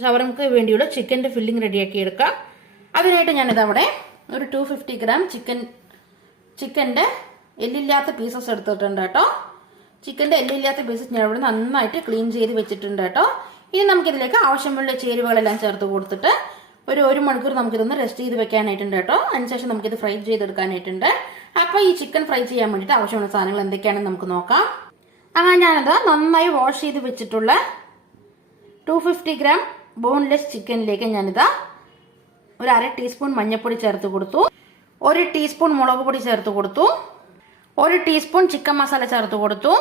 ഷവർമക്ക് വേണ്ടിയുള്ള ചിക്കൻ്റെ ഫില്ലിംഗ് റെഡിയാക്കി എടുക്കാം. അതിനായിട്ട് ഞാനിതവിടെ ഒരു 250 ഗ്രാം ചിക്കൻ്റെ എല്ലില്ലാത്ത പീസസ് എടുത്തിട്ടുണ്ട് കേട്ടോ. ചിക്കൻ്റെ എല്ലില്ലാത്ത പീസസ് ഞാൻ ഇവിടെ നന്നായിട്ട് ക്ലീൻ ചെയ്ത് വെച്ചിട്ടുണ്ട് കേട്ടോ. ഇനി നമുക്കിതിലേക്ക് ആവശ്യമുള്ള ചേരുവകളെല്ലാം ചേർത്ത് കൊടുത്തിട്ട് ഒരു മണിക്കൂർ നമുക്കിതൊന്ന് റെസ്റ്റ് ചെയ്ത് വെക്കാനായിട്ടുണ്ട് കേട്ടോ. അതിനുശേഷം നമുക്കിത് ഫ്രൈ ചെയ്തെടുക്കാനായിട്ടുണ്ട്. അപ്പോൾ ഈ ചിക്കൻ ഫ്രൈ ചെയ്യാൻ വേണ്ടിയിട്ട് ആവശ്യമുള്ള സാധനങ്ങൾ എന്തൊക്കെയാണെന്ന് നമുക്ക് നോക്കാം. അങ്ങനെ ഞാനത് നന്നായി വാഷ് ചെയ്ത് വെച്ചിട്ടുള്ള 250 ഗ്രാം ബോൺലെസ് ചിക്കനിലേക്ക് ഞാനിതാ ഒരു 1/2 ടീസ്പൂൺ മഞ്ഞൾപ്പൊടി ചേർത്ത് കൊടുത്തു, 1 ടീസ്പൂൺ മുളക് പൊടി ചേർത്ത് കൊടുത്തു, 1 ടീസ്പൂൺ ചിക്കൻ മസാല ചേർത്ത് കൊടുത്തു,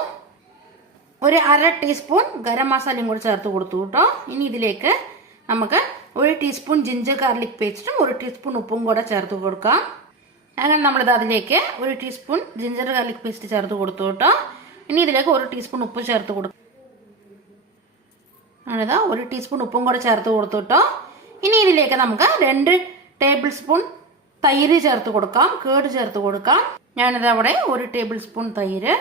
ഒരു 1/2 ടീസ്പൂൺ ഗരം മസാലയും കൂടി ചേർത്ത് കൊടുത്തു കേട്ടോ. ഇനി ഇതിലേക്ക് നമുക്ക് 1 ടീസ്പൂൺ ജിഞ്ചർ ഗാർലിക് പേസ്റ്റും 1 ടീസ്പൂൺ ഉപ്പും കൂടെ ചേർത്ത് കൊടുക്കാം. അങ്ങനെ നമ്മളിത് അതിലേക്ക് 1 ടീസ്പൂൺ ജിഞ്ചർ ഗാർലിക് പേസ്റ്റ് ചേർത്ത് കൊടുത്തു കേട്ടോ. ഇനി ഇതിലേക്ക് 1 ടീസ്പൂൺ ഉപ്പ് ചേർത്ത് കൊടുക്കും. ആണിതാ 1 ടീസ്പൂൺ ഉപ്പും കൂടെ ചേർത്ത് കൊടുത്തു കേട്ടോ. ഇനി ഇതിലേക്ക് നമുക്ക് 2 ടേബിൾ സ്പൂൺ തൈര് ചേർത്ത് കൊടുക്കാം, കേട് ചേർത്ത് കൊടുക്കാം. ഞാനിത് അവിടെ 1 ടേബിൾ സ്പൂൺ തൈര്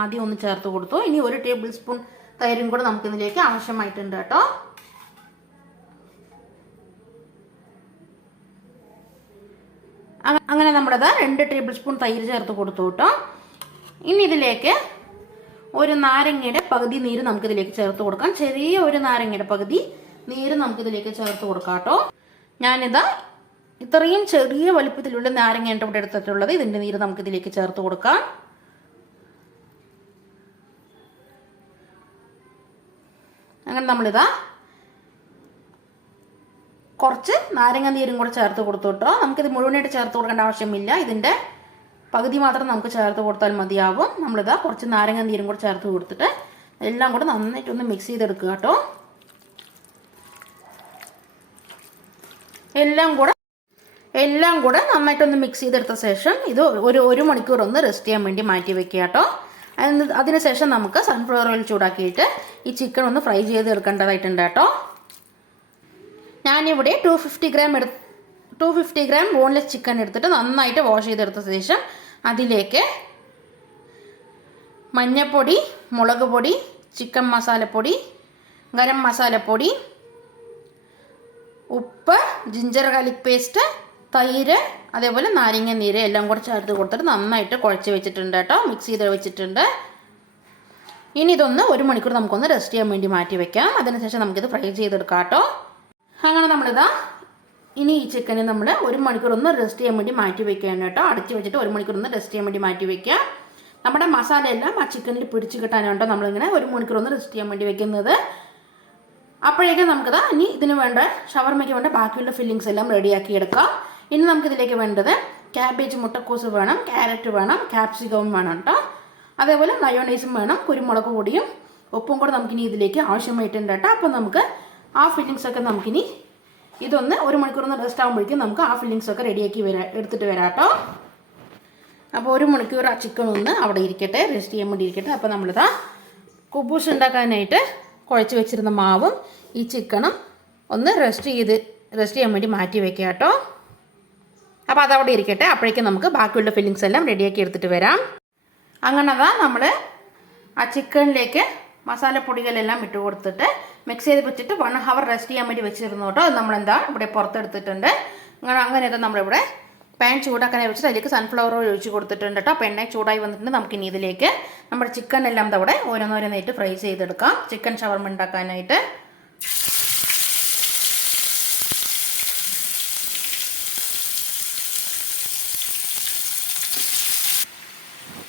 ആദ്യം ഒന്ന് ചേർത്ത് കൊടുത്തു. ഇനി 1 ടേബിൾ സ്പൂൺ തൈരും കൂടെ നമുക്കിതിലേക്ക് ആവശ്യമായിട്ടുണ്ട് കേട്ടോ. അങ്ങനെ നമ്മളിത് 2 ടേബിൾ സ്പൂൺ തൈര് ചേർത്ത് കൊടുത്തു കേട്ടോ. ഇനി ഇതിലേക്ക് ഒരു നാരങ്ങയുടെ പകുതി നീര് നമുക്കിതിലേക്ക് ചേർത്ത് കൊടുക്കാം. ചെറിയ ഒരു നാരങ്ങയുടെ പകുതി നീര് നമുക്കിതിലേക്ക് ചേർത്ത് കൊടുക്കാം കേട്ടോ. ഞാനിതാ ഇത്രയും ചെറിയ വലിപ്പത്തിലുള്ള നാരങ്ങയാണ് ഇവിടെ എടുത്തിട്ടുള്ളത്. ഇതിൻ്റെ നീര് നമുക്കിതിലേക്ക് ചേർത്ത് കൊടുക്കാം. അങ്ങനെ നമ്മളിതാ കുറച്ച് നാരങ്ങ നീരും കൂടെ ചേർത്ത് കൊടുത്തു കേട്ടോ. നമുക്കിത് മുഴുവനായിട്ട് ചേർത്ത് കൊടുക്കേണ്ട ആവശ്യമില്ല, ഇതിൻ്റെ പകുതി മാത്രം നമുക്ക് ചേർത്ത് കൊടുത്താൽ മതിയാവും. നമ്മളിതാ കുറച്ച് നാരങ്ങ നീരും കൂടെ ചേർത്ത് കൊടുത്തിട്ട് എല്ലാം കൂടെ നന്നായിട്ടൊന്ന് മിക്സ് ചെയ്തെടുക്കുക കേട്ടോ. എല്ലാം കൂടെ നന്നായിട്ടൊന്ന് മിക്സ് ചെയ്തെടുത്ത ശേഷം ഇത് ഒരു മണിക്കൂർ ഒന്ന് റെസ്റ്റ് ചെയ്യാൻ വേണ്ടി മാറ്റി വെക്കുക കേട്ടോ. അതിനുശേഷം നമുക്ക് സൺഫ്ലവർ ഓയിൽ ചൂടാക്കിയിട്ട് ഈ ചിക്കൻ ഒന്ന് ഫ്രൈ ചെയ്തെടുക്കേണ്ടതായിട്ടുണ്ട് കേട്ടോ. ഞാനിവിടെ 250 ഗ്രാം ബോൺലെസ് ചിക്കൻ എടുത്തിട്ട് നന്നായിട്ട് വാഷ് ചെയ്തെടുത്ത ശേഷം അതിലേക്ക് മഞ്ഞൾപ്പൊടി, മുളക് പൊടി, ചിക്കൻ മസാലപ്പൊടി, ഗരം മസാലപ്പൊടി, ഉപ്പ്, ജിഞ്ചർ ഗാർലിക് പേസ്റ്റ്, തൈര്, അതേപോലെ നാരങ്ങ നീര് എല്ലാം കൂടെ ചേർത്ത് കൊടുത്തിട്ട് നന്നായിട്ട് കുഴച്ച് വെച്ചിട്ടുണ്ട് കേട്ടോ. മിക്സ് ചെയ്ത് വെച്ചിട്ടുണ്ട്. ഇനി ഇതൊന്ന് 1 മണിക്കൂർ നമുക്കൊന്ന് റെസ്റ്റ് ചെയ്യാൻ വേണ്ടി മാറ്റി വെക്കാം. അതിനുശേഷം നമുക്കിത് ഫ്രൈ ചെയ്തെടുക്കാം കേട്ടോ. അങ്ങനെ നമ്മളിതാ ഇനി ഈ ചിക്കനെ നമ്മൾ 1 മണിക്കൂർ ഒന്ന് റെസ്റ്റ് ചെയ്യാൻ വേണ്ടി മാറ്റി വെക്കുകയാണ് കേട്ടോ. അടച്ച് വെച്ചിട്ട് 1 മണിക്കൂർ ഒന്ന് റെസ്റ്റ് ചെയ്യാൻ വേണ്ടി മാറ്റി വെക്കുക. നമ്മുടെ മസാലയെല്ലാം ആ ചിക്കനിൽ പിടിച്ച് കിട്ടാനാണ് കേട്ടോ നമ്മളിങ്ങനെ 1 മണിക്കൂർ ഒന്ന് റെസ്റ്റ് ചെയ്യാൻ വേണ്ടി വെക്കുന്നത്. അപ്പോഴേക്കും നമുക്കിതാ ഇനി ഇതിന് വേണ്ട ഷവർമയ്ക്ക് വേണ്ട ബാക്കിയുള്ള ഫില്ലിങ്സ് എല്ലാം റെഡിയാക്കി എടുക്കാം. ഇനി നമുക്കിതിലേക്ക് വേണ്ടത് ക്യാബേജ്, മുട്ടക്കോസ് വേണം, ക്യാരറ്റ് വേണം, ക്യാപ്സിക്കവും വേണം കേട്ടോ. അതേപോലെ മയോണൈസും വേണം, കുരുമുളക് പൊടിയും ഉപ്പും കൂടെ നമുക്കിനി ഇതിലേക്ക് ആവശ്യമായിട്ടുണ്ട് കേട്ടോ. അപ്പോൾ നമുക്ക് ആ ഫില്ലിങ്സൊക്കെ നമുക്കിനി ഇതൊന്ന് 1 മണിക്കൂർ ഒന്ന് റെസ്റ്റ് ആകുമ്പോഴേക്കും നമുക്ക് ആ ഫില്ലിങ്സൊക്കെ റെഡിയാക്കി എടുത്തിട്ട് വരാം കേട്ടോ. അപ്പോൾ 1 മണിക്കൂർ ആ ചിക്കൻ ഒന്ന് അവിടെ ഇരിക്കട്ടെ, റെസ്റ്റ് ചെയ്യാൻ വേണ്ടി ഇരിക്കട്ടെ. അപ്പോൾ നമ്മളിതാ കുബൂസ് ഉണ്ടാക്കാനായിട്ട് കുഴച്ച് വെച്ചിരുന്ന മാവും ഈ ചിക്കനും ഒന്ന് റെസ്റ്റ് ചെയ്യാൻ വേണ്ടി മാറ്റി വെക്കുക കേട്ടോ. അപ്പോൾ അതവിടെ ഇരിക്കട്ടെ. അപ്പോഴേക്കും നമുക്ക് ബാക്കിയുള്ള ഫില്ലിങ്സ് എല്ലാം റെഡിയാക്കി എടുത്തിട്ട് വരാം. അങ്ങനെ നമ്മൾ ആ ചിക്കനിലേക്ക് മസാലപ്പൊടികളെല്ലാം ഇട്ട് കൊടുത്തിട്ട് മിക്സ് ചെയ്ത് വെച്ചിട്ട് 1 ഹവർ റെസ്റ്റ് ചെയ്യാൻ വേണ്ടി വെച്ചിരുന്നു കേട്ടോ. നമ്മളെന്താ ഇവിടെ പുറത്തെടുത്തിട്ടുണ്ട്. അങ്ങനെയൊക്കെ നമ്മളിവിടെ പാൻ ചൂടാക്കാനായി വെച്ചിട്ട് അതിലേക്ക് സൺഫ്ലവർ ഓയിൽ ഒഴിച്ച് കൊടുത്തിട്ടുണ്ട് കേട്ടോ. അപ്പോൾ എണ്ണ ചൂടായി വന്നിട്ടുണ്ട്. നമുക്കിനി ഇതിലേക്ക് നമ്മുടെ ചിക്കൻ എല്ലാം അവിടെ ഓരോന്നോരോന്നായിട്ട് ഫ്രൈ ചെയ്തെടുക്കാം, ചിക്കൻ ഷവർമ ഉണ്ടാക്കാനായിട്ട്.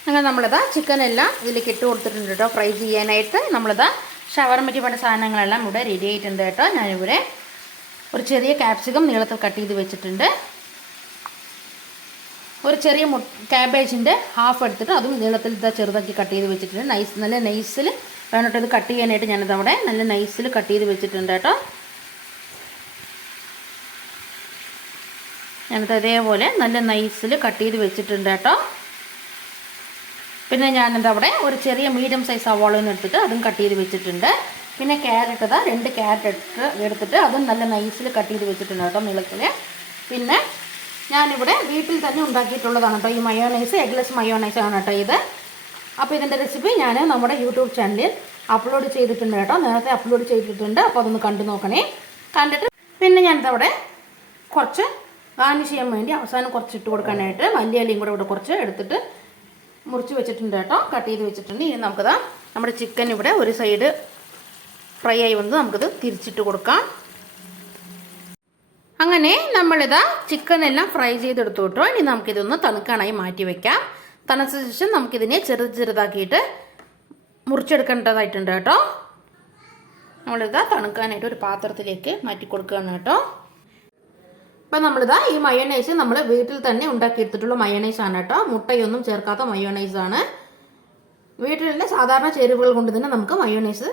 അങ്ങനെ നമ്മളിതാ ചിക്കൻ എല്ലാം ഇതിലേക്ക് ഇട്ട് കൊടുത്തിട്ടുണ്ട് കേട്ടോ ഫ്രൈ ചെയ്യാനായിട്ട്. നമ്മളിതാ ഷവർമയ്ക്ക് വേണ്ട സാധനങ്ങളെല്ലാം ഇവിടെ റെഡി ആയിട്ടുണ്ട് കേട്ടോ. ഞാനിവിടെ ഒരു ചെറിയ ക്യാപ്സിക്കം നീളത്തിൽ കട്ട് ചെയ്ത് വെച്ചിട്ടുണ്ട്. ഒരു ചെറിയ ക്യാബേജിൻ്റെ ഹാഫ് എടുത്തിട്ട് അതും നീളത്തിൽ ഇതാ ചെറുതാക്കി കട്ട് ചെയ്ത് വെച്ചിട്ടുണ്ട്. നല്ല നൈസിൽ വേണ്ടിട്ട് ഇത് കട്ട് ചെയ്യാനായിട്ട് ഞാനിതവിടെ നല്ല നൈസിൽ കട്ട് ചെയ്ത് വെച്ചിട്ടുണ്ട് കേട്ടോ. ഞാനിത് അതേപോലെ നല്ല നൈസിൽ കട്ട് ചെയ്ത് വെച്ചിട്ടുണ്ട് കേട്ടോ. പിന്നെ ഞാനിതവിടെ ഒരു ചെറിയ മീഡിയം സൈസ് സവാളയൊന്നും എടുത്തിട്ട് അതും കട്ട് ചെയ്ത് വെച്ചിട്ടുണ്ട്. പിന്നെ ക്യാരറ്റ് 2 ക്യാരറ്റ് എടുത്തിട്ട് അതും നല്ല നൈസിൽ കട്ട് ചെയ്ത് വെച്ചിട്ടുണ്ട് കേട്ടോ നീളത്തിൽ. പിന്നെ ഞാനിവിടെ വീട്ടിൽ തന്നെ ഉണ്ടാക്കിയിട്ടുള്ളതാണ് കേട്ടോ ഈ മയോണൈസ്, എഗ്ലെസ് മയോണൈസ് ആണ് കേട്ടോ ഇത്. അപ്പോൾ ഇതിൻ്റെ റെസിപ്പി ഞാൻ നമ്മുടെ യൂട്യൂബ് ചാനലിൽ അപ്ലോഡ് ചെയ്തിട്ടുണ്ട് കേട്ടോ, നേരത്തെ അപ്ലോഡ് ചെയ്തിട്ടുണ്ട്. അപ്പോൾ അതൊന്ന് കണ്ടു നോക്കണേ. കണ്ടിട്ട് പിന്നെ ഞാനിതവിടെ കുറച്ച് ഗാർണിഷ് ചെയ്യാൻ വേണ്ടി അവസാനം കുറച്ച് ഇട്ട് കൊടുക്കാനായിട്ട് മല്ലിയിലയും കൂടെ ഇവിടെ കുറച്ച് എടുത്തിട്ട് മുറിച്ച് വെച്ചിട്ടുണ്ട് കേട്ടോ, കട്ട് ചെയ്ത് വെച്ചിട്ടുണ്ട്. ഇനി നമുക്കിതാ നമ്മുടെ ചിക്കൻ ഇവിടെ ഒരു സൈഡ് ഫ്രൈ ആയി വന്ന് നമുക്കിത് തിരിച്ചിട്ട് കൊടുക്കാം. അങ്ങനെ നമ്മളിതാ ചിക്കൻ എല്ലാം ഫ്രൈ ചെയ്തെടുത്തു കേട്ടോ. ഇനി നമുക്കിതൊന്ന് തണുക്കാനായി മാറ്റി വെക്കാം. തണുത്ത ശേഷം നമുക്കിതിനെ ചെറുതാക്കിയിട്ട് മുറിച്ചെടുക്കേണ്ടതായിട്ടുണ്ട് കേട്ടോ. നമ്മളിതാ തണുക്കാനായിട്ട് ഒരു പാത്രത്തിലേക്ക് മാറ്റി കൊടുക്കുകയാണ് കേട്ടോ. അപ്പം നമ്മളിതാ ഈ മയോണൈസ് നമ്മൾ വീട്ടിൽ തന്നെ ഉണ്ടാക്കിയെടുത്തിട്ടുള്ള മയോണൈസാണ് കേട്ടോ. മുട്ടയൊന്നും ചേർക്കാത്ത മയോണൈസാണ്. വീട്ടിലുള്ള സാധാരണ ചേരുവകൾ കൊണ്ട് തന്നെ നമുക്ക് മയോണൈസ്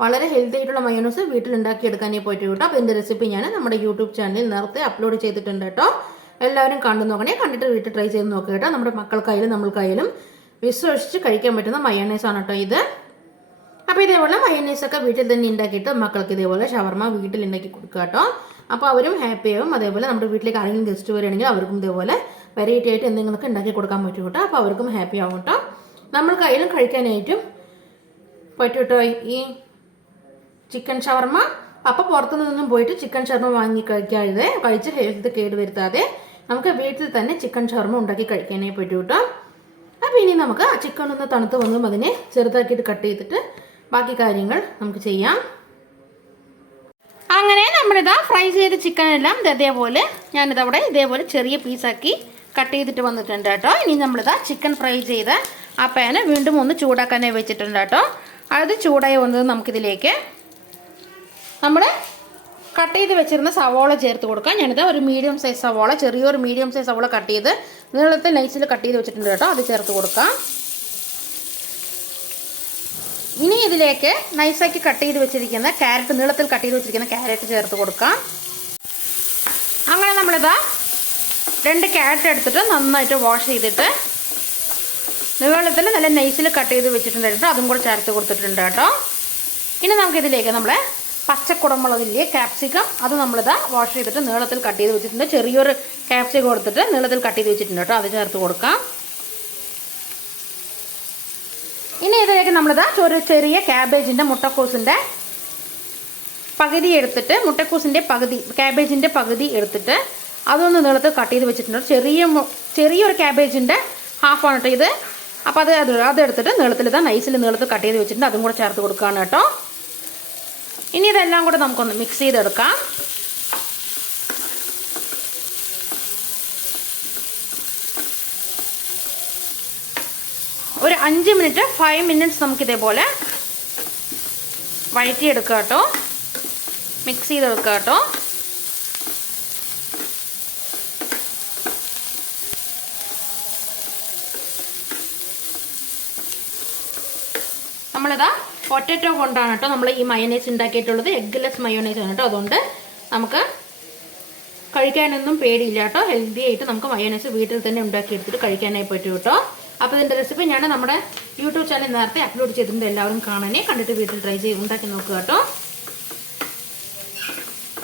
വളരെ ഹെൽത്തി ആയിട്ടുള്ള മയോണൈസ് വീട്ടിൽ ഉണ്ടാക്കിയെടുക്കാനേ പോയിട്ട് കേട്ടോ. അപ്പോൾ ഇതിൻ്റെ റെസിപ്പി ഞാൻ നമ്മുടെ യൂട്യൂബ് ചാനലിൽ നേരത്തെ അപ്ലോഡ് ചെയ്തിട്ടുണ്ട് കേട്ടോ. എല്ലാവരും കണ്ടു നോക്കണേ, കണ്ടിട്ട് വീട്ടിൽ ട്രൈ ചെയ്ത് നോക്കുക കേട്ടോ. നമ്മുടെ മക്കൾക്കായാലും നമ്മൾക്കായാലും വിശ്വസിച്ച് കഴിക്കാൻ പറ്റുന്ന മയോണൈസാണ് കേട്ടോ ഇത്. അപ്പോൾ ഇതേപോലെ മയോണൈസൊക്കെ വീട്ടിൽ തന്നെ ഉണ്ടാക്കിയിട്ട് മക്കൾക്ക് ഇതേപോലെ ഷവർമ വീട്ടിൽ ഉണ്ടാക്കി കൊടുക്കുക കേട്ടോ. അപ്പോൾ അവരും ഹാപ്പി ആവും. അതേപോലെ നമ്മുടെ വീട്ടിലേക്ക് ആരെങ്കിലും ഗസ്റ്റ് വരികയാണെങ്കിൽ അവർക്കും ഇതേപോലെ വെറൈറ്റി ആയിട്ട് എന്തെങ്കിലുമൊക്കെ ഉണ്ടാക്കി കൊടുക്കാൻ പറ്റും കേട്ടോ. അപ്പോൾ അവർക്കും ഹാപ്പി ആവും കേട്ടോ. നമ്മൾക്കായാലും കഴിക്കാനായിട്ടും പറ്റും കേട്ടോ ഈ ചിക്കൻ ഷവർമ. അപ്പോൾ പുറത്തു നിന്നും പോയിട്ട് ചിക്കൻ ഷവർമ വാങ്ങി കഴിച്ച് ഹെൽത്ത് കേട് വരുത്താതെ നമുക്ക് വീട്ടിൽ തന്നെ ചിക്കൻ ഷവർമ ഉണ്ടാക്കി കഴിക്കാനായി പറ്റും കേട്ടോ. അപ്പോൾ ഇനി നമുക്ക് ആ ചിക്കൻ ഒന്ന് തണുത്ത് വന്നും അതിനെ ചെറുതാക്കിയിട്ട് കട്ട് ചെയ്തിട്ട് ബാക്കി കാര്യങ്ങൾ നമുക്ക് ചെയ്യാം. അങ്ങനെ നമ്മളിതാ ഫ്രൈ ചെയ്ത ചിക്കൻ എല്ലാം ഇതേപോലെ ഞാനിതവിടെ ഇതേപോലെ ചെറിയ പീസാക്കി കട്ട് ചെയ്തിട്ട് വന്നിട്ടുണ്ട് കേട്ടോ. ഇനി നമ്മളിതാ ചിക്കൻ ഫ്രൈ ചെയ്ത് ആ പാന് വീണ്ടും ഒന്ന് ചൂടാക്കാനായി വെച്ചിട്ടുണ്ട് കേട്ടോ. അത് ചൂടായി വന്നത് നമുക്കിതിലേക്ക് നമ്മൾ കട്ട് ചെയ്ത് വെച്ചിരുന്ന സവോള ചേർത്ത് കൊടുക്കാം. ഞാനിത് ഒരു മീഡിയം സൈസ് സവോള, ചെറിയൊരു മീഡിയം സൈസ് സവോള കട്ട് ചെയ്ത് നീളത്തിൽ നൈസിൽ കട്ട് ചെയ്ത് വെച്ചിട്ടുണ്ട് കേട്ടോ. അത് ചേർത്ത് കൊടുക്കാം. ഇനി ഇതിലേക്ക് നൈസാക്കി കട്ട് ചെയ്ത് വെച്ചിരിക്കുന്ന ക്യാരറ്റ്, നീളത്തിൽ കട്ട് ചെയ്ത് വെച്ചിരിക്കുന്ന ക്യാരറ്റ് ചേർത്ത് കൊടുക്കാം. അങ്ങനെ നമ്മളിതാ 2 ക്യാരറ്റ് എടുത്തിട്ട് നന്നായിട്ട് വാഷ് ചെയ്തിട്ട് നീളത്തിൽ നല്ല നൈസിൽ കട്ട് ചെയ്ത് വെച്ചിട്ടുണ്ട് കേട്ടോ. അതും കൂടെ ചേർത്ത് കൊടുത്തിട്ടുണ്ട് കേട്ടോ. ഇനി നമുക്കിതിലേക്ക് നമ്മളെ പച്ചക്കുടമുളകില്ലേ ക്യാപ്സിക്കം, അത് നമ്മളിതാ വാഷ് ചെയ്തിട്ട് നീളത്തിൽ കട്ട് ചെയ്ത് വെച്ചിട്ടുണ്ട്. ചെറിയൊരു ക്യാപ്സിക്കം എടുത്തിട്ട് നീളത്തിൽ കട്ട് ചെയ്ത് വെച്ചിട്ടുണ്ട് കേട്ടോ. അത് ചേർത്ത് കൊടുക്കാം. ഇനി ഇതിലേക്ക് നമ്മളിതാ ഒരു ചെറിയ ക്യാബേജിൻ്റെ മുട്ടക്കോസിൻ്റെ പകുതി എടുത്തിട്ട് ക്യാബേജിൻ്റെ പകുതി എടുത്തിട്ട് അതൊന്ന് നീളത്തിൽ കട്ട് ചെയ്ത് വെച്ചിട്ടുണ്ട്. ചെറിയൊരു ക്യാബേജിൻ്റെ ഹാഫാണ് കേട്ടോ ഇത്. അപ്പോൾ അതെടുത്തിട്ട് നീളത്തിൽ നൈസിൽ നീളത്തിൽ കട്ട് ചെയ്ത് വെച്ചിട്ടുണ്ട്. അതും കൂടെ ചേർത്ത് കൊടുക്കുകയാണ് കേട്ടോ. ഇനി ഇതെല്ലാം കൂടെ നമുക്കൊന്ന് മിക്സ് ചെയ്തെടുക്കാം. ഒരു 5 മിനിറ്റ്സ് നമുക്കിതേപോലെ വഴറ്റിയെടുക്കുക കേട്ടോ. മിക്സ് ചെയ്തെടുക്കുക കേട്ടോ. നമ്മളിതാ പൊട്ടറ്റോ കൊണ്ടാണ് കേട്ടോ നമ്മൾ ഈ മയോണൈസ് ഉണ്ടാക്കിയിട്ടുള്ളത്. എഗ്ഗ്ലെസ് മയോണൈസ് ആണ് കേട്ടോ. അതുകൊണ്ട് നമുക്ക് കഴിക്കാനൊന്നും പേടിയില്ല കേട്ടോ. ഹെൽത്തി ആയിട്ട് നമുക്ക് മയോണൈസ് വീട്ടിൽ തന്നെ ഉണ്ടാക്കിയെടുത്തിട്ട് കഴിക്കാനായി പറ്റും കേട്ടോ. അപ്പോൾ ഇതിൻ്റെ റെസിപ്പി ഞാൻ നമ്മുടെ യൂട്യൂബ് ചാനൽ നേരത്തെ അപ്ലോഡ് ചെയ്തിട്ടുണ്ട്. എല്ലാവരും കാണാനേ, കണ്ടിട്ട് വീട്ടിൽ ട്രൈ ചെയ്ത് ഉണ്ടാക്കി നോക്കുക കേട്ടോ.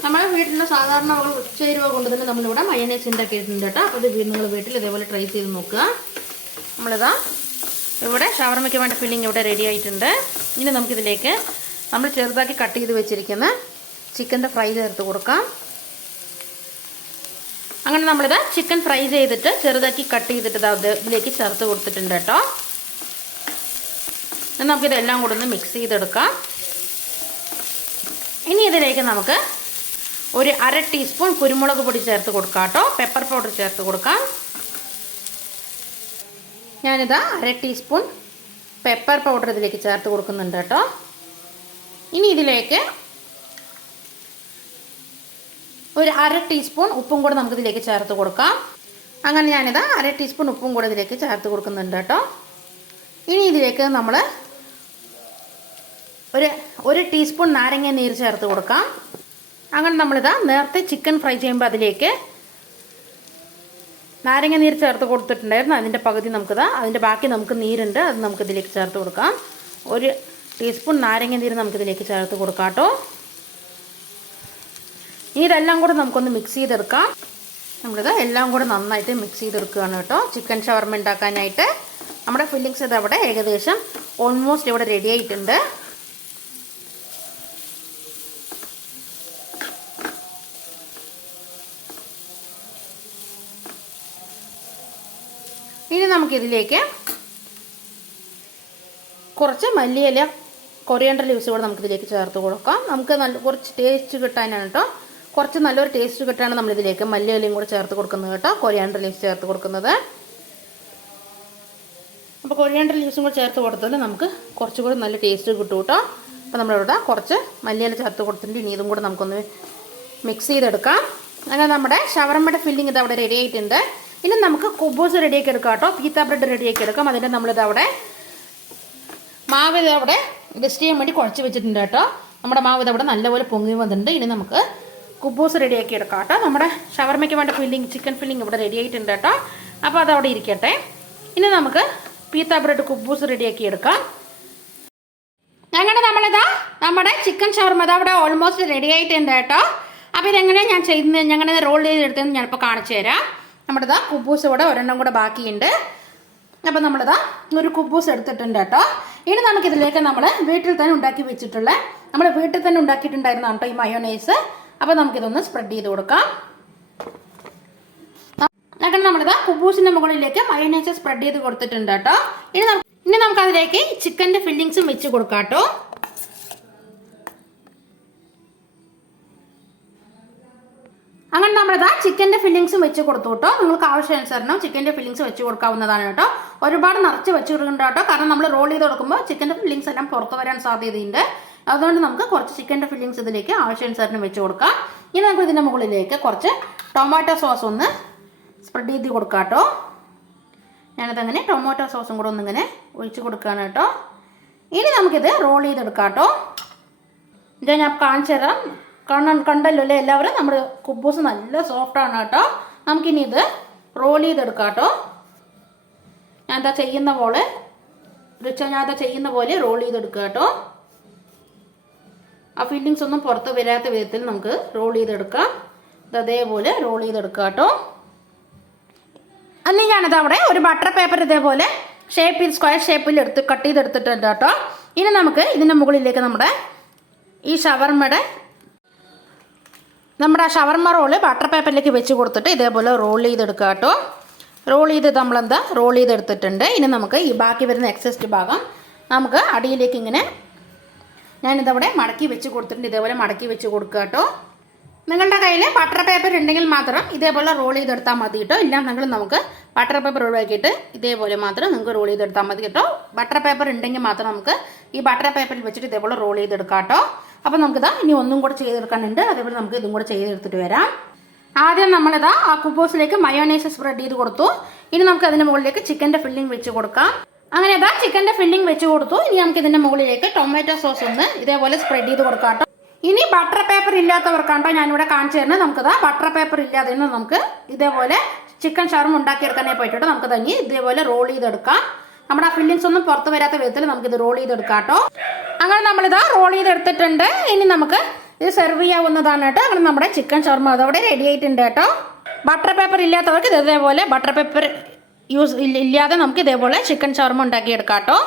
നമ്മുടെ വീട്ടിലെ സാധാരണ ചേരുവ കൊണ്ട് തന്നെ നമ്മളിവിടെ മയോണൈസ് ഉണ്ടാക്കിയിട്ടുണ്ട് കേട്ടോ. അപ്പോൾ ഇത് നിങ്ങൾ വീട്ടിൽ ഇതേപോലെ ട്രൈ ചെയ്ത് നോക്കുക. നമ്മളിതാ ഇവിടെ ഷവർമയ്ക്ക് വേണ്ട ഫില്ലിങ് ഇവിടെ റെഡി ആയിട്ടുണ്ട്. ഇനി നമുക്കിതിലേക്ക് നമ്മൾ ചെറുതാക്കി കട്ട് ചെയ്ത് വെച്ചിരിക്കുന്ന ചിക്കൻ്റെ ഫ്രൈ ചേർത്ത് കൊടുക്കാം. അങ്ങനെ നമ്മളിത് ചിക്കൻ ഫ്രൈ ചെയ്തിട്ട് ചെറുതാക്കി കട്ട് ചെയ്തിട്ട് ഇതിലേക്ക് ചേർത്ത് കൊടുത്തിട്ടുണ്ട് കേട്ടോ. നമുക്കിതെല്ലാം കൂടെ ഒന്ന് മിക്സ് ചെയ്തെടുക്കാം. ഇനി ഇതിലേക്ക് നമുക്ക് ഒരു 1/2 ടീസ്പൂൺ കുരുമുളക് പൊടി ചേർത്ത് കൊടുക്കാം കേട്ടോ. പെപ്പർ പൗഡർ ചേർത്ത് കൊടുക്കാം. ഞാനിതാ 1/2 ടീസ്പൂൺ പെപ്പർ പൗഡർ ഇതിലേക്ക് ചേർത്ത് കൊടുക്കുന്നുണ്ട് കേട്ടോ. ഇനി ഇതിലേക്ക് ഒരു 1/2 ടീസ്പൂൺ ഉപ്പും കൂടെ നമുക്കിതിലേക്ക് ചേർത്ത് കൊടുക്കാം. അങ്ങനെ ഞാനിതാ 1/2 ടീസ്പൂൺ ഉപ്പും കൂടെ ഇതിലേക്ക് ചേർത്ത് കൊടുക്കുന്നുണ്ട് കേട്ടോ. ഇനി ഇതിലേക്ക് നമ്മൾ ഒരു ടീസ്പൂൺ നാരങ്ങ നീര് ചേർത്ത് കൊടുക്കാം. അങ്ങനെ നമ്മളിതാ നേരത്തെ ചിക്കൻ ഫ്രൈ ചെയ്യുമ്പോൾ അതിലേക്ക് നാരങ്ങ നീര് ചേർത്ത് കൊടുത്തിട്ടുണ്ടായിരുന്നു. അതിൻ്റെ പകുതി അതിൻ്റെ ബാക്കി നമുക്ക് നീരുണ്ട്, അത് നമുക്കിതിലേക്ക് ചേർത്ത് കൊടുക്കാം. ഒരു ടീസ്പൂൺ നാരങ്ങ നീര് നമുക്കിതിലേക്ക് ചേർത്ത് കൊടുക്കാം കേട്ടോ. ഇനി ഇതെല്ലാം കൂടെ നമുക്കൊന്ന് മിക്സ് ചെയ്തെടുക്കാം. നമ്മളിത് എല്ലാം കൂടെ നന്നായിട്ട് മിക്സ് ചെയ്തെടുക്കുകയാണ് കേട്ടോ. ചിക്കൻ ഷവർമ ഉണ്ടാക്കാനായിട്ട് നമ്മുടെ ഫില്ലിങ്സ് ഇത് അവിടെ ഏകദേശം ഓൾമോസ്റ്റ് ഇവിടെ റെഡി ആയിട്ടുണ്ട്. ഇനി നമുക്കിതിലേക്ക് കുറച്ച് മല്ലിയില കൊറിയാണ്ടർ ലീവ്സ് കൂടെ നമുക്കിതിലേക്ക് ചേർത്ത് കൊടുക്കാം. നമുക്ക് കുറച്ച് ടേസ്റ്റ് കിട്ടാനാണ് കേട്ടോ. കുറച്ച് നല്ലൊരു ടേസ്റ്റ് കിട്ടാനാണ് നമ്മളിതിലേക്ക് മല്ലിയിലയും കൂടെ ചേർത്ത് കൊടുക്കുന്നത് കേട്ടോ, കൊറിയാണ്ടർ ലീവ്സ് ചേർത്ത് കൊടുക്കുന്നത്. അപ്പോൾ കൊറിയാണ്ടർ ലീവ്സും കൂടെ ചേർത്ത് കൊടുത്താൽ നമുക്ക് കുറച്ചുകൂടി നല്ല ടേസ്റ്റ് കിട്ടും കേട്ടോ. അപ്പോൾ നമ്മളിവിടെ കുറച്ച് മല്ലിയില ചേർത്ത് കൊടുത്തിട്ടുണ്ട്. ഇനി ഇതും കൂടെ നമുക്കൊന്ന് മിക്സ് ചെയ്തെടുക്കാം. അങ്ങനെ നമ്മുടെ ഷവർമ്മയുടെ ഫില്ലിംഗ് ഇത് അവിടെ റെഡി ആയിട്ടുണ്ട്. ഇനി നമുക്ക് കുബൂസ് റെഡിയാക്കി എടുക്കാം കേട്ടോ. പീത്ത ബ്രെഡ് റെഡിയാക്കി എടുക്കാം. അതിൻ്റെ നമ്മളിതവിടെ മാവ് ഇതവിടെ ജസ്റ്റ് ചെയ്യാൻ വേണ്ടി കുഴച്ച് വെച്ചിട്ടുണ്ട് കേട്ടോ. നമ്മുടെ മാവ് ഇതവിടെ നല്ലപോലെ പൊങ്ങി വന്നിട്ടുണ്ട്. ഇനി നമുക്ക് കുബൂസ് റെഡിയാക്കി എടുക്കാം കേട്ടോ. നമ്മുടെ ഷവർമ്മയ്ക്ക് വേണ്ട ഫില്ലിംഗ്, ചിക്കൻ ഫില്ലിംഗ് ഇവിടെ റെഡി ആയിട്ടുണ്ട് കേട്ടോ. അപ്പോൾ അതവിടെ ഇരിക്കട്ടെ. ഇനി നമുക്ക് പീത്ത ബ്രെഡ് കുബൂസ് റെഡിയാക്കി എടുക്കാം. നമ്മുടെ ചിക്കൻ ഷവർമ്മ അവിടെ ഓൾമോസ്റ്റ് റെഡി ആയിട്ടുണ്ട് കേട്ടോ. അപ്പോൾ ഇതെങ്ങനെയാണ് ഞാൻ ചെയ്യുന്നത്, ഞങ്ങനെ റോൾ ചെയ്തെടുത്തതെന്ന് ഞാനിപ്പോൾ കാണിച്ചു തരാം. നമ്മുടെ കുബൂസ് ഇവിടെ ഒരെണ്ണം കൂടെ ബാക്കിയുണ്ട്. അപ്പോൾ നമ്മളിതാ ഒരു കുബൂസ് എടുത്തിട്ടുണ്ട് കേട്ടോ. ഇനി നമുക്കിതിലേക്ക് നമ്മൾ വീട്ടിൽ തന്നെ ഉണ്ടാക്കി വെച്ചിട്ടുള്ള, നമ്മൾ വീട്ടിൽ തന്നെ ഉണ്ടാക്കിയിട്ടുണ്ടായിരുന്ന കേട്ടോ ഈ മയോണൈസ്. അപ്പോൾ നമുക്കിതൊന്ന് സ്പ്രെഡ് ചെയ്ത് കൊടുക്കാം. അങ്ങനെ നമ്മളിതാ കുബൂസിൻ്റെ മുകളിലേക്ക് മയോണൈസ് സ്പ്രെഡ് ചെയ്ത് കൊടുത്തിട്ടുണ്ട് കേട്ടോ. ഇനി നമുക്കതിലേക്ക് ചിക്കൻ്റെ ഫില്ലിങ്സും വെച്ച് കൊടുക്കാം കേട്ടോ. അങ്ങനെ നമ്മളിതാ ചിക്കൻ്റെ ഫില്ലിങ്സും വെച്ച് കൊടുത്തു കേട്ടോ. നിങ്ങൾക്ക് ആവശ്യാനുസരണം ചിക്കൻ്റെ ഫില്ലിങ്സ് വെച്ച് കൊടുക്കാവുന്നതാണ് കേട്ടോ. ഒരുപാട് നിറച്ച് വെച്ച് കൊടുക്കണ്ട കേട്ടോ. കാരണം നമ്മൾ റോൾ ചെയ്ത് കൊടുക്കുമ്പോൾ ചിക്കൻ്റെ ഫില്ലിങ്സ് എല്ലാം പുറത്ത് വരാൻ സാധ്യതയുണ്ട്. അതുകൊണ്ട് നമുക്ക് കുറച്ച് ചിക്കൻ്റെ ഫില്ലിങ്സ് ഇതിലേക്ക് ആവശ്യാനുസരണം വെച്ച് കൊടുക്കാം. ഇനി നമുക്ക് ഇതിൻ്റെ മുകളിലേക്ക് കുറച്ച് ടൊമാറ്റോ സോസ് ഒന്ന് സ്പ്രെഡ് ചെയ്ത് കൊടുക്കാം കേട്ടോ. ഞാനതങ്ങനെ ടൊമാറ്റോ സോസും കൂടെ ഒന്നിങ്ങനെ ഒഴിച്ച് കൊടുക്കുകയാണ് കേട്ടോ. ഇനി നമുക്കിത് റോൾ ചെയ്തെടുക്കാം കേട്ടോ. ഇതാ ഞാൻ കാണിച്ചു തരാം. കണ്ടല്ലോ അല്ലേ എല്ലാവരും, നമ്മുടെ കുബൂസ് നല്ല സോഫ്റ്റാണ് കേട്ടോ. നമുക്കിനി ഇത് റോൾ ചെയ്തെടുക്കാം കേട്ടോ. ഞാനതാ ചെയ്യുന്ന പോലെ റോൾ ചെയ്തെടുക്കുക കേട്ടോ. ആ ഫില്ലിങ്സ് ഒന്നും പുറത്ത് വരാത്ത വിധത്തിൽ നമുക്ക് റോൾ ചെയ്തെടുക്കാം. അതേപോലെ റോൾ ചെയ്തെടുക്കുക കേട്ടോ. അല്ലെങ്കിൽ ഞാനത് അവിടെ ഒരു ബട്ടർ പേപ്പർ ഇതേപോലെ സ്ക്വയർ ഷേപ്പിൽ കട്ട് ചെയ്തെടുത്തിട്ടുണ്ട് കേട്ടോ. ഇനി നമുക്ക് ഇതിൻ്റെ മുകളിലേക്ക് നമ്മുടെ ഷവർമ്മ റോള് ബട്ടർ പേപ്പറിലേക്ക് വെച്ച് കൊടുത്തിട്ട് ഇതേപോലെ റോൾ ചെയ്തെടുക്കുക കേട്ടോ. റോൾ ചെയ്തെടുത്തിട്ടുണ്ട്. ഇനി നമുക്ക് ഈ ബാക്കി വരുന്ന എക്സസ്റ്റ് ഭാഗം നമുക്ക് അടിയിലേക്ക് ഇങ്ങനെ ഞാനിതവിടെ മടക്കി വെച്ച് കൊടുത്തിട്ടുണ്ട്. ഇതേപോലെ മടക്കി വെച്ച് കൊടുക്കുക കേട്ടോ. നിങ്ങളുടെ കയ്യിൽ ബട്ടർ പേപ്പർ ഉണ്ടെങ്കിൽ മാത്രം ഇതേപോലെ റോൾ ചെയ്തെടുത്താൽ മതി കേട്ടോ. ഇല്ലാന്നെങ്കിൽ നമുക്ക് ബട്ടർ പേപ്പർ ഒഴിവാക്കിയിട്ട് ഇതേപോലെ മാത്രം നിങ്ങൾക്ക് റോൾ ചെയ്തെടുത്താൽ മതി കേട്ടോ. ബട്ടർ പേപ്പർ ഉണ്ടെങ്കിൽ മാത്രം നമുക്ക് ഈ ബട്ടർ പേപ്പറിൽ വെച്ചിട്ട് ഇതേപോലെ റോൾ ചെയ്തെടുക്കാം കേട്ടോ. അപ്പോൾ നമുക്കിതാ ഇനി ഒന്നും കൂടെ ചെയ്തെടുക്കാനുണ്ട്. അതേപോലെ നമുക്ക് ഇതും കൂടെ ചെയ്തെടുത്തിട്ട് വരാം. ആദ്യം നമ്മളിതാ ആ കുബൂസിലേക്ക് മയോണൈസ് സ്പ്രെഡ് ചെയ്ത് കൊടുത്തു. ഇനി നമുക്ക് അതിൻ്റെ മുകളിലേക്ക് ചിക്കൻ്റെ ഫില്ലിംഗ് വെച്ച് കൊടുക്കാം. അങ്ങനെ ഇതാ ചിക്കൻ്റെ ഫില്ലിംഗ് വെച്ച് കൊടുത്തു. ഇനി നമുക്ക് ഇതിൻ്റെ മുകളിലേക്ക് ടൊമാറ്റോ സോസ് ഒന്ന് ഇതേപോലെ സ്പ്രെഡ് ചെയ്ത് കൊടുക്കാം കേട്ടോ. ഇനി ബട്ടർ പേപ്പർ ഇല്ലാത്തവർക്കാണ്ടോ ഞാനിവിടെ കാണിച്ചു തരുന്നത്. നമുക്കിതാ ബട്ടർ പേപ്പർ ഇല്ലാതെ നമുക്ക് ഇതേപോലെ ചിക്കൻ ഷവർമ്മ ഉണ്ടാക്കിയെടുക്കാനേ പറ്റിയിട്ട് നമുക്ക് തന്നെ ഇതേപോലെ റോൾ ചെയ്തെടുക്കാം. നമ്മുടെ ആ ഫില്ലിങ്സ് ഒന്നും പുറത്ത് വരാത്ത വിധത്തിൽ നമുക്കിത് റോൾ ചെയ്തെടുക്കാം കേട്ടോ. അങ്ങനെ നമ്മളിതാ റോൾ ചെയ്തെടുത്തിട്ടുണ്ട്. ഇനി നമുക്ക് ഇത് സെർവ് ചെയ്യാവുന്നതാണ് കേട്ടോ. അങ്ങനെ നമ്മുടെ ചിക്കൻ ഷവർമ്മ അതവിടെ റെഡി ആയിട്ടുണ്ട് കേട്ടോ. ബട്ടർ പേപ്പർ ഇല്ലാത്തവർക്ക് ഇതേപോലെ ബട്ടർ പേപ്പർ ഇല്ലാതെ നമുക്ക് ഇതേപോലെ ചിക്കൻ ഷവർമ്മ ഉണ്ടാക്കിയെടുക്കാം കേട്ടോ.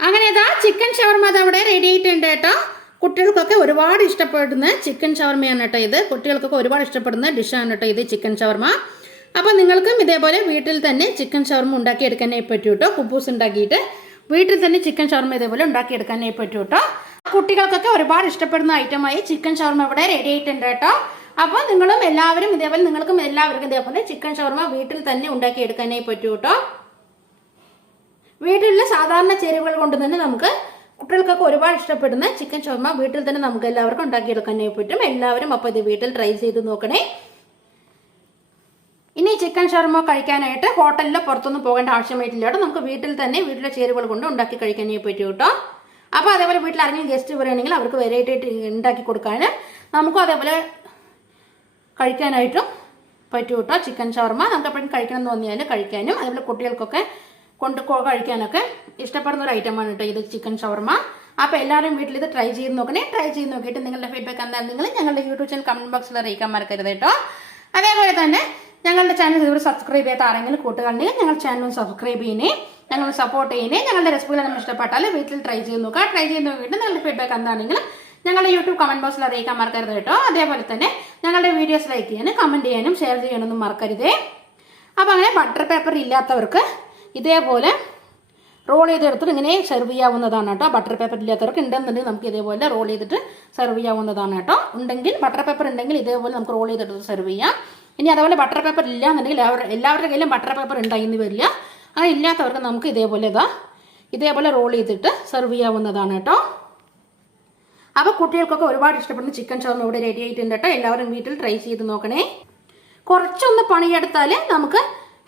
അങ്ങനെ ഇതാ ചിക്കൻ ഷവർമ്മ അതവിടെ റെഡി ആയിട്ടുണ്ട് കേട്ടോ. കുട്ടികൾക്കൊക്കെ ഒരുപാട് ഇഷ്ടപ്പെടുന്ന ചിക്കൻ ഷവർമ്മയാണ് കേട്ടോ ഇത്. കുട്ടികൾക്കൊക്കെ ഒരുപാട് ഇഷ്ടപ്പെടുന്ന ഡിഷാണ് കേട്ടോ ഇത് ചിക്കൻ ഷവർമ്മ. അപ്പോൾ നിങ്ങൾക്കും ഇതേപോലെ വീട്ടിൽ തന്നെ ചിക്കൻ ഷവർമ്മ ഉണ്ടാക്കിയെടുക്കാനേ പറ്റൂ കേട്ടോ. കുബൂസ് ഉണ്ടാക്കിയിട്ട് വീട്ടിൽ തന്നെ ചിക്കൻ ഷവർമ്മ ഇതേപോലെ ഉണ്ടാക്കിയെടുക്കാനേ പറ്റൂ കേട്ടോ. കുട്ടികൾക്കൊക്കെ ഒരുപാട് ഇഷ്ടപ്പെടുന്ന ഐറ്റമായി ചിക്കൻ ഷവർമ്മ ഇവിടെ റെഡി ആയിട്ടുണ്ട് കേട്ടോ. അപ്പോൾ നിങ്ങൾക്കും എല്ലാവർക്കും ഇതേപോലെ ചിക്കൻ ഷവർമ്മ വീട്ടിൽ തന്നെ ഉണ്ടാക്കിയെടുക്കാനേ പറ്റൂ കേട്ടോ. വീട്ടിലുള്ള സാധാരണ ചേരുവകൾ കൊണ്ട് തന്നെ നമുക്ക് കുട്ടികൾക്കൊക്കെ ഒരുപാട് ഇഷ്ടപ്പെടുന്ന ചിക്കൻ ഷവർമ്മ വീട്ടിൽ തന്നെ നമുക്ക് എല്ലാവർക്കും ഉണ്ടാക്കിയെടുക്കാനേ പറ്റും. എല്ലാവരും അപ്പോൾ ഇത് വീട്ടിൽ ട്രൈ ചെയ്ത് നോക്കണേ. ഇനി ചിക്കൻ ഷവർമ്മ കഴിക്കാനായിട്ട് ഹോട്ടലിലോ പുറത്തൊന്നും പോകേണ്ട ആവശ്യമായിട്ടില്ല കേട്ടോ. നമുക്ക് വീട്ടിൽ തന്നെ വീട്ടിലെ ചേരുവകൾ കൊണ്ട് ഉണ്ടാക്കി കഴിക്കാനേ പറ്റൂ കേട്ടോ. അപ്പോൾ അതേപോലെ വീട്ടിൽ ആരെങ്കിലും ഗസ്റ്റ് പറയുകയാണെങ്കിൽ അവർക്ക് വെറൈറ്റി ആയിട്ട് ഉണ്ടാക്കി കൊടുക്കാനും നമുക്കും അതേപോലെ കഴിക്കാനായിട്ടും പറ്റൂ കേട്ടോ. ചിക്കൻ ഷവർമ്മ നമുക്ക് എപ്പോഴും കഴിക്കണം എന്ന് തോന്നിയാൽ കഴിക്കാനും അതേപോലെ കുട്ടികൾക്കൊക്കെ കഴിക്കാനൊക്കെ ഇഷ്ടപ്പെടുന്ന ഒരു ഐറ്റമാണ് കേട്ടോ ഇത് ചിക്കൻ ഷവർമ്മ. അപ്പോൾ എല്ലാവരും വീട്ടിൽ ഇത് ട്രൈ ചെയ്ത് നോക്കണേ. ട്രൈ ചെയ്ത് നോക്കിയിട്ട് നിങ്ങളുടെ ഫീഡ്ബാക്ക് എന്തായാലും നിങ്ങൾ ഞങ്ങളുടെ യൂട്യൂബ് ചാനൽ കമന്റ് ബോക്സിൽ അറിയിക്കാൻ മറക്കരുത് കേട്ടോ. അതേപോലെ തന്നെ ഞങ്ങളുടെ ചാനൽ ഇതുവരെ സബ്സ്ക്രൈബ് ചെയ്യാത്ത ആരെങ്കിലും കൂട്ടുകാരുണ്ടെങ്കിൽ ഞങ്ങളുടെ ചാനൽ സബ്സ്ക്രൈബ് ചെയ്യണേ, ഞങ്ങൾ സപ്പോർട്ട് ചെയ്യണേ. ഞങ്ങളുടെ റെസിപ്പികളെല്ലാം ഇഷ്ടപ്പെട്ടാൽ വീട്ടിൽ ട്രൈ ചെയ്ത് നോക്കുക. ട്രൈ ചെയ്ത് നോക്കിയിട്ട് നിങ്ങളുടെ ഫീഡ്ബാക്ക് എന്താണെങ്കിലും ഞങ്ങളുടെ യൂട്യൂബ് കമന്റ് ബോക്സിൽ അറിയിക്കാൻ മറക്കരുത് കേട്ടോ. അതേപോലെ തന്നെ ഞങ്ങളുടെ വീഡിയോസ് ലൈക്ക് ചെയ്യാനും കമന്റ് ചെയ്യാനും ഷെയർ ചെയ്യാനൊന്നും മറക്കരുതേ. അപ്പോൾ അങ്ങനെ ബട്ടർ പേപ്പർ ഇല്ലാത്തവർക്ക് ഇതേപോലെ റോൾ ചെയ്തെടുത്തിട്ട് ഇങ്ങനെ സെർവ് ചെയ്യാവുന്നതാണ് കേട്ടോ. ബട്ടർ പേപ്പർ ഇല്ലാത്തവർക്ക് ഉണ്ടെന്നുണ്ടെങ്കിൽ നമുക്ക് ഇതേപോലെ റോൾ ചെയ്തിട്ട് സെർവ് ചെയ്യാവുന്നതാണ് കേട്ടോ. ഉണ്ടെങ്കിൽ ബട്ടർ പേപ്പർ ഉണ്ടെങ്കിൽ ഇതേപോലെ നമുക്ക് റോൾ ചെയ്തെടുത്ത് സെർവ് ചെയ്യാം. ഇനി അതുപോലെ ബട്ടർ പേപ്പർ ഇല്ല എന്നുണ്ടെങ്കിൽ എല്ലാവരുടെ കയ്യിലും ബട്ടർ പേപ്പർ ഉണ്ടായിന്ന് വരില്ല. അങ്ങനെ ഇല്ലാത്തവർക്ക് നമുക്ക് ഇതേപോലെ റോൾ ചെയ്തിട്ട് സെർവ് ചെയ്യാവുന്നതാണ് കേട്ടോ. അപ്പോൾ കുട്ടികൾക്കൊക്കെ ഒരുപാട് ഇഷ്ടപ്പെടുന്ന ചിക്കൻ ഷവർമ ഇവിടെ റെഡി ആയിട്ടുണ്ട് കേട്ടോ. എല്ലാവരും വീട്ടിൽ ട്രൈ ചെയ്ത് നോക്കണേ. കുറച്ചൊന്ന് പണിയെടുത്താൽ നമുക്ക്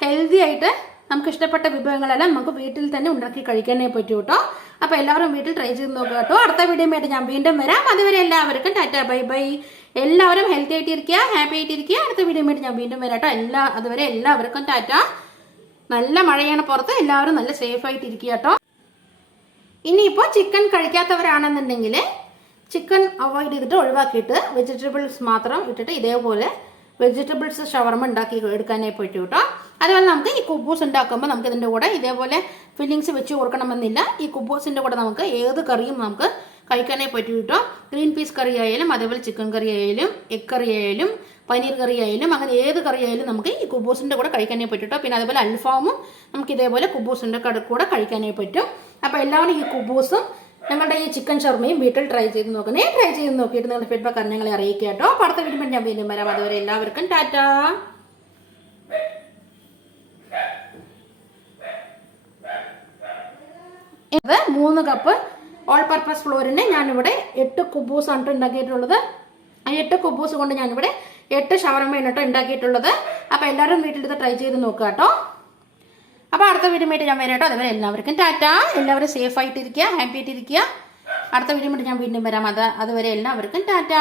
ഹെൽത്തി ആയിട്ട് നമുക്ക് ഇഷ്ടപ്പെട്ട വിഭവങ്ങളെല്ലാം നമുക്ക് വീട്ടിൽ തന്നെ ഉണ്ടാക്കി കഴിക്കാനേ പറ്റൂ കേട്ടോ. അപ്പോൾ എല്ലാവരും വീട്ടിൽ ട്രൈ ചെയ്ത് നോക്കുക കേട്ടോ. അടുത്ത വീഡിയോയുമായിട്ട് ഞാൻ വീണ്ടും വരാം. അതുവരെ എല്ലാവർക്കും ടാറ്റ ബൈ ബൈ. എല്ലാവരും ഹെൽത്തി ആയിട്ടിരിക്കുക, ഹാപ്പി ആയിട്ടിരിക്കുക. അടുത്ത വീഡിയോയുമായിട്ട് ഞാൻ വീണ്ടും വരാം കേട്ടോ. അതുവരെ എല്ലാവർക്കും ടാറ്റ. നല്ല മഴയാണ് പുറത്ത്, എല്ലാവരും നല്ല സേഫ് ആയിട്ടിരിക്കുക കേട്ടോ. ഇനിയിപ്പോൾ ചിക്കൻ കഴിക്കാത്തവരാണെന്നുണ്ടെങ്കിൽ ചിക്കൻ അവോയ്ഡ് ചെയ്തിട്ട് ഒഴിവാക്കിയിട്ട് വെജിറ്റബിൾസ് മാത്രം ഇട്ടിട്ട് ഇതേപോലെ വെജിറ്റബിൾസ് ഷവർമ ഉണ്ടാക്കി എടുക്കാനായി പറ്റും കേട്ടോ. അതുപോലെ നമുക്ക് ഈ കുബൂസ് ഉണ്ടാക്കുമ്പോൾ നമുക്ക് ഇതിൻ്റെ കൂടെ ഇതേപോലെ ഫില്ലിങ്സ് വെച്ച് കൊടുക്കണമെന്നില്ല. ഈ കുബൂസിൻ്റെ കൂടെ നമുക്ക് ഏത് കറിയും നമുക്ക് കഴിക്കാനായി പറ്റും കേട്ടോ. ഗ്രീൻ പീസ് കറി ആയാലും അതേപോലെ ചിക്കൻ കറി ആയാലും എഗ് കറി ആയാലും പനീർ കറി ആയാലും അങ്ങനെ ഏത് കറി ആയാലും നമുക്ക് ഈ കുബൂസിൻ്റെ കൂടെ കഴിക്കാനായി പറ്റും കേട്ടോ. പിന്നെ അതുപോലെ അൽഫാമും നമുക്ക് ഇതേപോലെ കുബൂസിൻ്റെ കൂടെ കഴിക്കാനായി പറ്റും. അപ്പോൾ എല്ലാവരും ഈ കുബൂസും ഞങ്ങളുടെ ഈ ചിക്കൻ ഷവർമയും വീട്ടിൽ ട്രൈ ചെയ്ത് നോക്കണേ. ട്രൈ ചെയ്ത് നോക്കിയിട്ട് നിങ്ങളുടെ ഫീഡ്ബാക്ക് ഞങ്ങളെ അറിയിക്കുക കേട്ടോ. അടുത്ത വീഡിയോ ഞാൻ വീണ്ടും വരാം. അതുവരെ എല്ലാവർക്കും ടാറ്റ. ഇത് 3 കപ്പ് ഓൾ പർപ്പസ് ഫ്ലോറിന് ഞാനിവിടെ 8 കുബൂസ് ആണ് ഉണ്ടാക്കിയിട്ടുള്ളത്. ആ 8 കുബൂസ് കൊണ്ട് ഞാനിവിടെ 8 ഷവർമയാണ് കേട്ടോ ഉണ്ടാക്കിയിട്ടുള്ളത്. അപ്പോൾ എല്ലാവരും വീട്ടിൽ ഇത് ട്രൈ ചെയ്ത് നോക്കുക കേട്ടോ. അപ്പോൾ അടുത്ത വീഡിയോ ഞാൻ വരാം കേട്ടോ. അതുവരെ എല്ലാവർക്കും ടാറ്റ. എല്ലാവരും സേഫ് ആയിട്ടിരിക്കുക, ഹാപ്പി ആയിട്ടിരിക്കുക. അടുത്ത വീഡിയോ ഞാൻ വീണ്ടും വരാം. അതുവരെ എല്ലാവർക്കും ടാറ്റ.